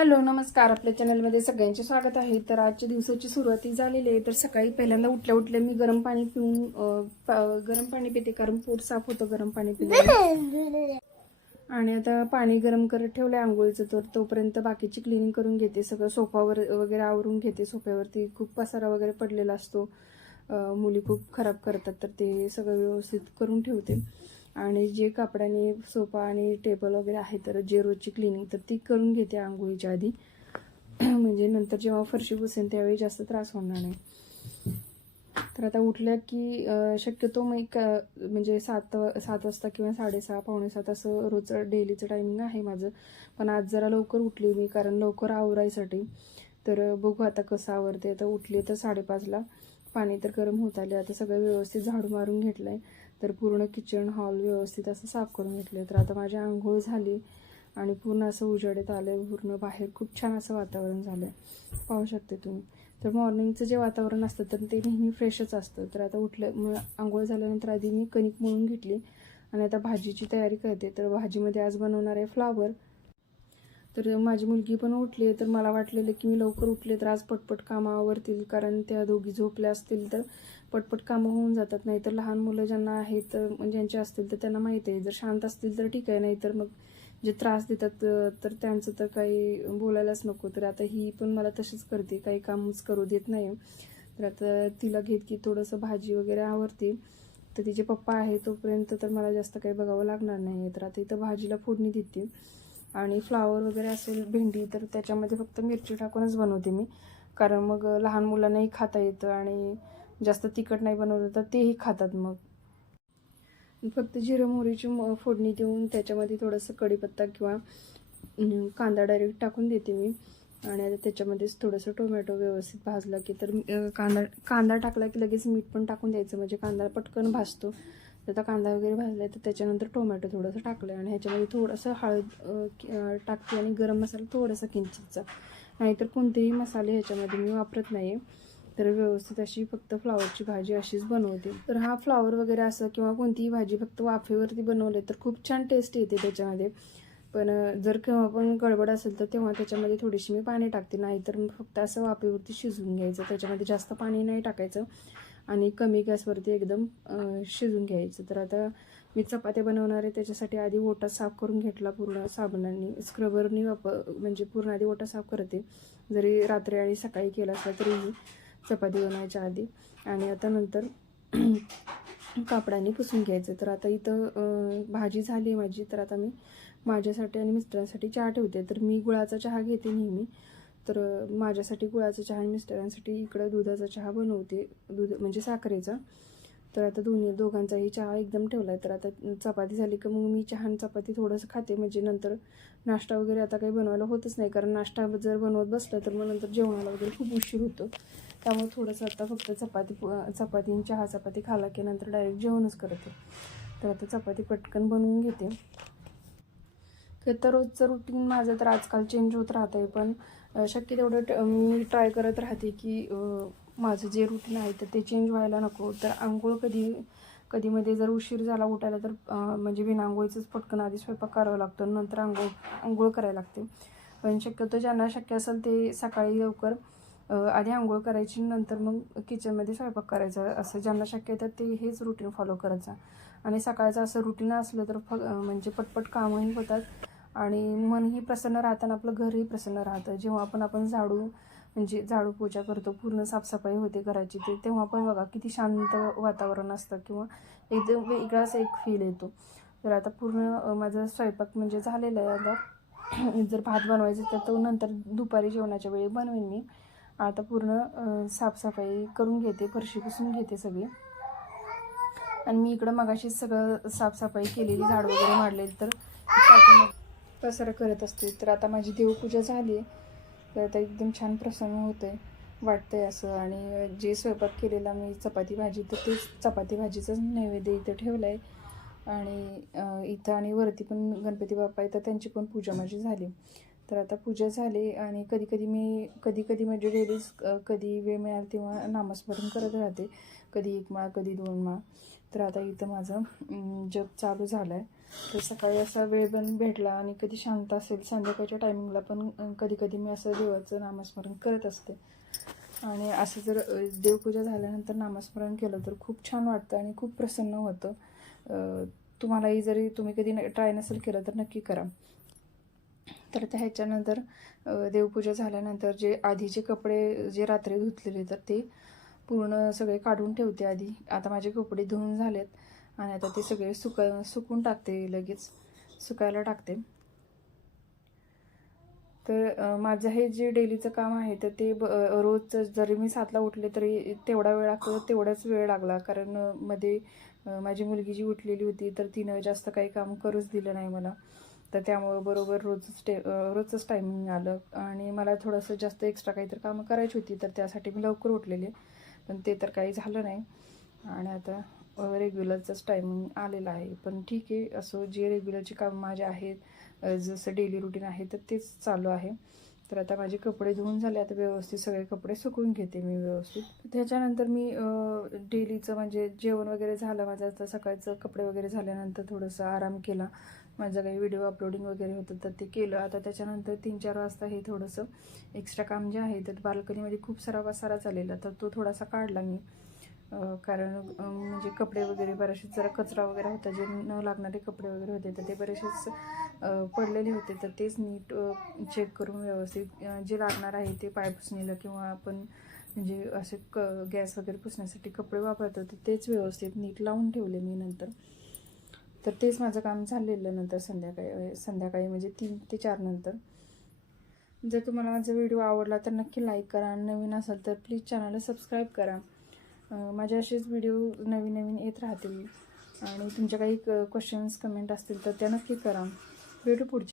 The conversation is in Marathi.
हॅलो नमस्कार. आपल्या चॅनलमध्ये सगळ्यांचे स्वागत आहे. तर आजच्या दिवसाची सुरुवाती झालेली आहे. तर सकाळी पहिल्यांदा उठल्या उठल्या मी गरम पाणी पिऊन गरम पाणी पिते कारण पोट साफ होतं गरम पाणी पिल्याने. आणि आता पाणी गरम करत ठेवलं आहे आंघोळीचं. तर तोपर्यंत बाकीची क्लिनिंग करून घेते. सगळं सोफावर वगैरे आवरून घेते. सोफ्यावरती खूप पसारा वगैरे पडलेला असतो. मुली खूप खराब करतात. तर ते सगळं व्यवस्थित करून ठेवते. आणि जे कापडाने सोफा आणि टेबल वगैरे आहे तर जे रोजची क्लिनिंग तर ती करून घेते आंघोळीच्या आधी. म्हणजे नंतर जेव्हा फरशी पुसेन त्यावेळी जास्त त्रास होणार नाही. तर आता उठल्या की शक्यतो मग एक म्हणजे सात सात वाजता किंवा साडेसहा पावणे सात असं रोजचं डेलीचं टायमिंग आहे माझं. पण आज जरा लवकर उठली मी कारण लवकर आवरायसाठी. तर बघू आता कसं आवरते आता उठली तर साडेपाचला. पाणी तर गरम होत आले आता सगळं व्यवस्थित झाडू मारून घेतलं आहे तर पूर्ण किचन हॉल व्यवस्थित असं साफ करून घेतलं तर आता माझी आंघोळ झाली आणि पूर्ण असं उजेडत आलं पूर्ण बाहेर खूप छान असं वातावरण झालं आहे पाहू शकते तुम्ही. तर मॉर्निंगचं जे वातावरण असतं तर ते नेहमी फ्रेशच असतं. तर आता उठलं मग आंघोळ झाल्यानंतर आधी मी कणिक मळून घेतली आणि आता भाजीची तयारी करते. तर भाजीमध्ये आज बनवणार आहे फ्लावर तर माझी मुलगी पण उठली आहे तर मला वाटलेलं की मी लवकर उठले तर आज पटपट कामं आवरतील कारण त्या दोघी झोपल्या असतील तर पटपट कामं होऊन जातात. नाही तर लहान मुलं ज्यांना आहेत म्हणजे ज्यांचे असतील तर त्यांना माहिती आहे. जर शांत असतील तर ठीक आहे नाही तर मग जे त्रास देतात तर त्यांचं तर काही बोलायलाच नको. तर आता ही पण मला तशीच करते. काही कामच करू देत नाही. तर आता तिला घेत की थोडंसं भाजी वगैरे आवडते तर तिचे पप्पा आहे तोपर्यंत तर मला जास्त काही बघावं लागणार नाही तर आता इथं भाजीला फोडणी देते. आणि फ्लावर वगैरे असेल भेंडी तर त्याच्यामध्ये फक्त मिरची टाकूनच बनवते मी. कारण मग लहान मुलांनाही खाता येतं आणि जास्त तिखट नाही बनवलं तर तेही खातात मग. फक्त जिरं मोहरीची फोडणी देऊन त्याच्यामध्ये थोडंसं कढीपत्ता किंवा कांदा डायरेक्ट टाकून देते मी. आणि आता त्याच्यामध्येच थोडंसं टोमॅटो व्यवस्थित भाजला की तर कांदा कांदा टाकला की लगेच मीठ पण टाकून द्यायचं. म्हणजे कांदा पटकन भाजतो. तर आता कांदा वगैरे भाजला तर त्याच्यानंतर टोमॅटो थोडंसं टाकलं आणि ह्याच्यामध्ये थोडंसं हळद टाकते आणि गरम मसाला थोडासा किंचितचा. नाहीतर कोणतेही मसाले ह्याच्यामध्ये मी वापरत नाही आहे तर व्यवस्थित अशी फक्त फ्लावरची भाजी अशीच बनवते. तर हा फ्लावर वगैरे असं किंवा कोणतीही भाजी फक्त वाफेवरती बनवले तर खूप छान टेस्ट येते त्याच्यामध्ये. पण जर केव्हा पण गडबड असेल तर तेव्हा त्याच्यामध्ये थोडीशी मी पाणी टाकते. नाहीतर मग फक्त असं वाफेवरती शिजवून घ्यायचं. त्याच्यामध्ये जास्त पाणी नाही टाकायचं आणि कमी गॅसवरती एकदम शिजून घ्यायचं. तर आता मी चपात्या बनवणार आहे. त्याच्यासाठी आधी ओटा साफ करून घेतला पूर्ण साबणाने. स्क्रबरनी वापर म्हणजे पूर्ण आधी ओटा साफ करते. जरी रात्री आणि सकाळी केला असला तरीही. चपाती बनवायच्या आधी आणि आता नंतर कापडाने पुसून घ्यायचं. तर आता इथं भाजी झाली आहे माझी तर आता मी माझ्यासाठी आणि मिस्टरांसाठी चहा ठेवते. तर मी गुळाचा चहा घेते नेहमी. तर माझ्यासाठी गुळाचा चहा आणि मिस्टरांसाठी इकडं दुधाचा चहा बनवते. दूध म्हणजे साखरेचा. तर आता दोन्ही दोघांचाही चहा एकदम ठेवला आहे तर आता चपाती झाली का मग मी चहा आणि चपाती थोडंसं खाते. म्हणजे नंतर नाश्ता वगैरे आता काही बनवायला होतच नाही. कारण नाश्ता जर बनवत बसलं तर मग नंतर जेवणाला वगैरे खूप उशीर होतो. त्यामुळे थोडंसं आता फक्त चपाती चपाती आणि चहा चपाती खाला की नंतर डायरेक्ट जेवणच करते. तर आता चपाती पटकन बनवून घेते. तर रोजचं रुटीन माझं तर आजकाल चेंज होत राहतं आहे पण शक्य तेवढं ट- मी ट्राय करत राहते की माझं जे रुटीन आहे तर ते चेंज व्हायला नको. तर आंघोळ कधी कधीमध्ये जर उशीर झाला उठायला तर म्हणजे बिना आंघोळीचंच पटकन आधी स्वयंपाक करावा लागतो नंतर आंघोळ आंघोळ करायला लागते. पण शक्यतो ज्यांना शक्य असेल ते सकाळी लवकर आधी आंघोळ करायची नंतर मग किचनमध्ये स्वयंपाक करायचा. असं ज्यांना शक्य येतात ते हेच रुटीन फॉलो करायचं. आणि सकाळचं असं रुटीन असलं तर फ म्हणजे पटपट कामंही होतात आणि मनही प्रसन्न राहतं आणि आपलं घरही प्रसन्न राहतं. जेव्हा आपण आपण झाडू म्हणजे झाडू पूजा करतो पूर्ण साफसफाई होते घराची ते तेव्हा पण बघा किती शांत वातावरण असतं किंवा एकदम वेगळाच एक फील येतो. तर आता पूर्ण माझा स्वयंपाक म्हणजे झालेला आहे. आता जर भात बनवायचं तर तो नंतर दुपारी जेवणाच्या वेळी बनवेन मी. आता पूर्ण साफसफाई करून घेते फरशी पुसून घेते सगळी. आणि मी इकडं मगाशीच सगळं साफसफाई केलेली झाड वगैरे मारलेली तर पाठीमाग पसारा करत असते. तर आता माझी देवपूजा झाली आहे. तर आता एकदम छान प्रसन्न होते वाटतंय असं. आणि जे स्वयंपाक केलेला मी चपाती भाजी तर तेच चपाती भाजीचंच नैवेद्य इथं ठेवलं आहे आणि इथं आणि वरती पण गणपती बाप्पा आहे तर त्यांची पण पूजा माझी झाली. तर आता पूजा झाली आणि कधी कधी मी कधी कधी म्हणजे डेलीच कधी वेळ मिळाल तेव्हा नामस्मरण करत राहते. कधी एक माळ कधी दोन माळ. तर आता इथं माझं जप चालू झालं आहे तर सकाळी असा वेळ पण भेटला आणि कधी शांत असेल संध्याकाळच्या टायमिंगला पण कधी कधी मी असं देवाचं नामस्मरण करत असते. आणि असं जर देवपूजा झाल्यानंतर नामस्मरण केलं तर खूप छान वाटतं आणि खूप प्रसन्न होतं. तुम्हालाही जरी तुम्ही कधी ट्राय नसेल केलं तर नक्की करा. तर त्या ह्याच्यानंतर देवपूजा झाल्यानंतर जे आधीचे कपडे जे रात्री धुतलेले तर ते पूर्ण सगळे काढून ठेवते आधी. आता माझे कपडे धुवून झालेत आणि आता ते सगळे सुक सुकून टाकते लगेच. सुकायला टाकते. तर माझं हे जे डेलीचं काम आहे तर ते ब रोज जरी मी सातला उठले तरी तेवढा वेळ लागतो तेवढाच वेळ लागला. कारण मध्ये माझी मुलगी जी उठलेली होती तर तिनं जास्त काही काम करूच दिलं नाही मला. तर त्यामुळं बरोबर रोजच टे रोजच रोजचंच टायमिंग आलं. आणि मला थोडंसं जास्त एक्स्ट्रा काहीतरी कामं करायची होती तर त्यासाठी मी लवकर उठलेले. पण ते तर काही झालं नाही. आणि आता रेग्युलरचंच टायमिंग आलेलं आहे. पण ठीक आहे असं जे रेग्युलरची कामं माझे आहेत जसं डेली रुटीन आहे तर तेच चालू आहे. तर आता माझे कपडे धुवून झाले आता व्यवस्थित सगळे कपडे सुकवून घेते मी व्यवस्थित. त्याच्यानंतर मी डेलीचं म्हणजे जेवण वगैरे झालं माझं. आता सकाळचं कपडे वगैरे झाल्यानंतर थोडंसं आराम केला. माझं काही व्हिडिओ अपलोडिंग वगैरे होतं तर ते केलं. आता त्याच्यानंतर तीन चार वाजता हे थोडंसं एक्स्ट्रा काम जे आहे तर बाल्कनीमध्ये खूप सारा पसारा चाललेला तर तो थोडासा काढला मी. कारण म्हणजे कपडे वगैरे बरेचसेच जरा कचरा वगैरे होता जे न लागणारे कपडे वगैरे होते तर ते बरेचसेच पडलेले होते तर तेच नीट चेक करून व्यवस्थित जे लागणार आहे ते पाय पुसणीला किंवा आपण म्हणजे असे क गॅस वगैरे पुसण्यासाठी कपडे वापरतो तर तेच व्यवस्थित नीट लावून ठेवले मी नंतर. तर तेच माझं काम झालेलं नंतर संध्याकाळी संध्याकाळी म्हणजे तीन ते चार नंतर. जर तुम्हाला माझा व्हिडिओ आवडला तर नक्की लाईक करा. आणि नवीन असेल तर प्लीज चॅनलला सबस्क्राईब करा. माझे असेच व्हिडिओ नवीन नवीन येत राहतील. आणि तुमच्या काही क्वेश्चन्स कमेंट असतील तर त्या नक्की करा. भेटू पुढच्या